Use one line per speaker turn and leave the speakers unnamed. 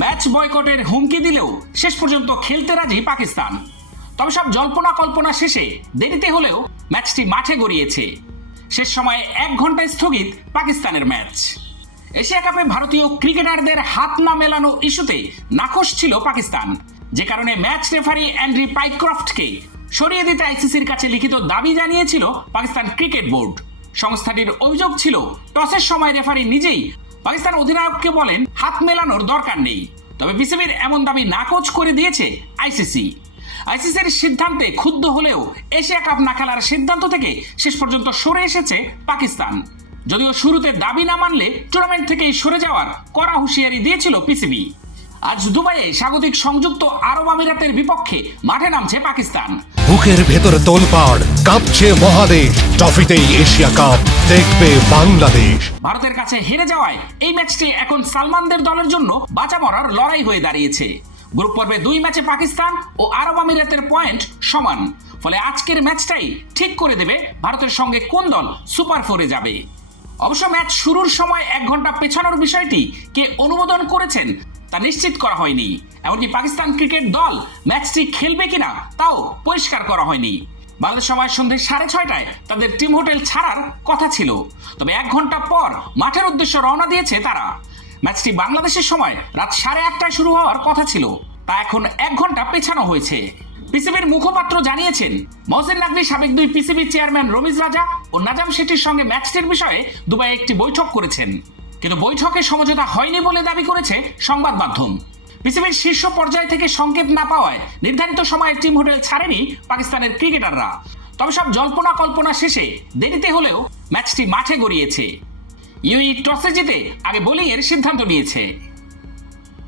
Match বয়কটের হুমকি দিলেও শেষ পর্যন্ত খেলতে রাজি পাকিস্তান। তবে সব জল্পনা কল্পনা শেষে দেরিতে হলেও ম্যাচটি মাঠে গড়িয়েছে। শেষ সময়ে এক ঘন্টায় স্থগিত পাকিস্তানের ম্যাচ। এশিয়া কাপে ভারতীয় ক্রিকেটারদের হাত না মেলানো ইস্যুতে নাখোশ ছিল পাকিস্তান। যে কারণে ম্যাচ রেফারি অ্যান্ড্রি পাইক্রফটকে সরিয়ে দিতে আইসিসির কাছে লিখিত দাবি জানিয়েছিল পাকিস্তান ক্রিকেট বোর্ড। সংস্থাটির অভিযোগ ছিল, টসের সময় রেফারি নিজেই পাকিস্তান অধিনায়ককে বলেন, হাত মেলানোর দরকার নেই। তবে বিসিবির এমন দাবি নাকচ করে দিয়েছে আইসিসি। আইসিসির সিদ্ধান্তে ক্ষুব্ধ হলেও এশিয়া কাপ না খেলার সিদ্ধান্ত থেকে শেষ পর্যন্ত সরে এসেছে পাকিস্তান। যদিও শুরুতে দাবি না মানলে টুর্নামেন্ট থেকেই সরে যাওয়ার কড়া হুঁশিয়ারি দিয়েছিল পিসিবি আজ দুবাইয়ে স্বাগতিক সংযুক্ত আরব আমিরাতের বিপক্ষে মাঠে নামছে পাকিস্তান।
বুকের ভেতর তোলপাড় কাঁপছে মহাদেশ ট্রফিতেই এশিয়া কাপ দেখবে বাংলাদেশ।
ভারতের কাছে হেরে যাওয়ায় এই ম্যাচটি এখন সালমানদের দলের জন্য বাঁচা মরার লড়াই হয়ে দাঁড়িয়েছে। গ্রুপ পর্বে দুই ম্যাচে পাকিস্তান ও আরব আমিরাতের পয়েন্ট সমান। ফলে আজকের ম্যাচটাই ঠিক করে দেবে ভারতের সঙ্গে কোন দল সুপার ফোরে যাবে। অবশ্য ম্যাচ শুরুর সময় এক ঘণ্টা পেছানোর বিষয়টি কে অনুমোদন করেছেন তা নিশ্চিত করা হয়নি। এমনকি পাকিস্তান ক্রিকেট দল ম্যাচটি খেলবে কিনা, তাও পরিষ্কার করা হয়নি। বাংলাদেশ সময় সন্ধে সাড়ে ছয়টায় তাদের টিম হোটেল ছাড়ার কথা ছিল। তবে এক ঘণ্টা পর মাঠের উদ্দেশ্যে রওনা দিয়েছে তারা। ম্যাচটি বাংলাদেশের সময় রাত সাড়ে আটটায় শুরু হওয়ার কথা ছিল। তা এখন এক ঘণ্টা পেছানো হয়েছে। পিসিবির মুখপাত্র জানিয়েছেন, মহসিন নাকভি সাবেক দুই পিসিবি চেয়ারম্যান রমিজ রাজা ও নাজাম শেঠির সঙ্গে ম্যাচটির বিষয়ে দুবাই একটি বৈঠক করেছেন। কিন্তু বৈঠকে সমঝোতা হয়নি বলে দাবি করেছে সংবাদ মাধ্যম। পিসিবির শীর্ষ পর্যায় থেকে সংকেত না পাওয়ায় নির্ধারিত সময়ে টিম হোটেল ছাড়েনি পাকিস্তানের ক্রিকেটাররা। তবে সব জল্পনা কল্পনা শেষে দেরিতে হলেও ম্যাচটি মাঠে গড়িয়েছে। ইউই টসে জিতে আগে বোলিংয়ের সিদ্ধান্ত নিয়েছে।